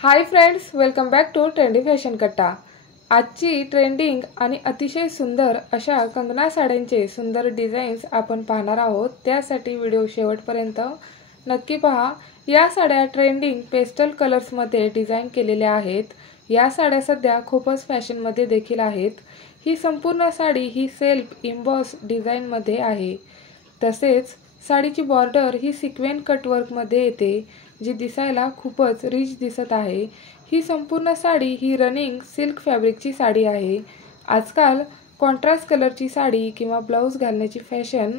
High friends, welcome back to trendy fashion Katta. आजची trending आणि अतिशय सुंदर अशा कंगना साड्यांचे सुंदर डिझाईन्स आपण पाहणार आहोत। त्यासाठी व्हिडिओ शेवटपर्यंत नक्की पहा। या साड्या ट्रेंडिंग पेस्टल कलर्स मध्ये डिझाइन केलेल्या आहेत। या साड्या सध्या खूपच फॅशन मध्ये देखील आहेत। ही संपूर्ण साडी ही सेल्फ एम्बॉस डिझाइन मध्ये आहे। तसेच साडीची बॉर्डर ही सिक्वेन्स कटवर्क मध्ये येते, जी दिसायला खूपच रिच दिसत आहे। ही संपूर्ण साडी ही रनिंग सिल्क फॅब्रिकची साडी आहे। आजकाल कॉन्ट्रास्ट कलरची साडी किंवा ब्लाउज घालण्याची फॅशन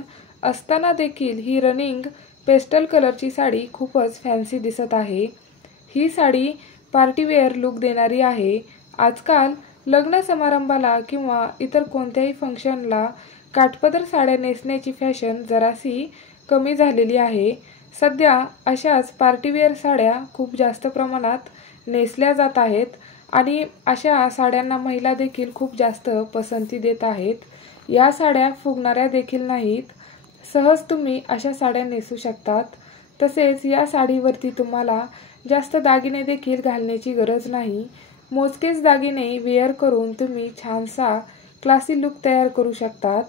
असताना देखील ही रनिंग पेस्टल कलरची साडी खूपच फॅन्सी दिसत आहे। ही साडी पार्टी वेअर लुक देणारी आहे। आजकाल लग्न समारंभाला किंवा इतर कोणत्याही फंक्शनला काठपदर साड्या नेसण्याची फॅशन जरासी कमी झालेली आहे। सध्या अशाच पार्टी वेअर साड्या खूप जास्त प्रमाणात नेसल्या जात आहेत आणि अशा साड्यांना महिला देखील खूप जास्त पसंती देत आहेत। या साड्या फुगणाऱ्या देखील नाहीत, सहज तुम्ही अशा साड्या नेसू शकतात। तसेच या साडीवरती तुम्हाला जास्त दागिने देखील घालण्याची गरज नाही। मोजकेच दागिने वेअर करून तुम्ही छानसा क्लासी लुक तयार करू शकतात।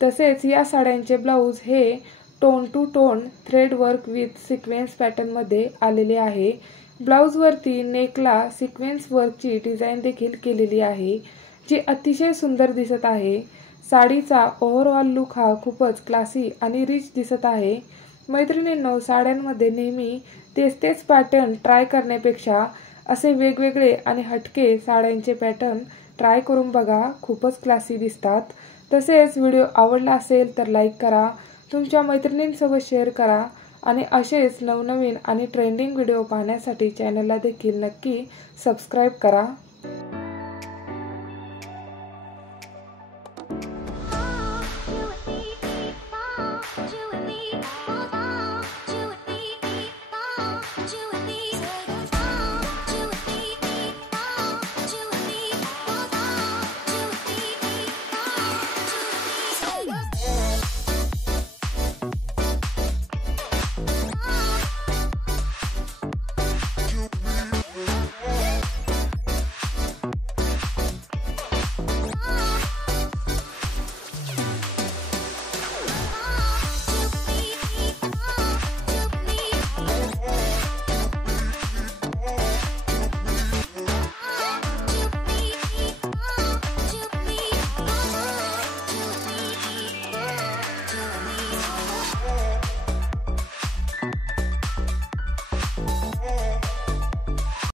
तसेच या साड्यांचे ब्लाउज हे tone to tone thread work with sequence pattern मध्ये आलेले आहे। ब्लाउज वरती नेकला सिक्वेन्स वर्कची डिझाइन देखील केलेली आहे, जी अतिशय सुंदर दिसत आहे। साडीचा ओव्हरऑल लुक हा खूपच क्लासी आणि रिच दिसत आहे। मैत्रिणींनो, साड्यांमध्ये नेहमी तेच पॅटर्न ट्राय करण्यापेक्षा असे वेगवेगळे आणि हटके साड्यांचे पॅटर्न ट्राय करून बघा, खूपच क्लासी दिसतात। तसेच व्हिडिओ आवडला असेल तर लाईक करा, तुमच्या मैत्रिणींसोबत शेअर करा आणि असेच नवनवीन आणि ट्रेंडिंग व्हिडिओ पाहण्यासाठी चॅनलला देखील नक्की सबस्क्राइब करा।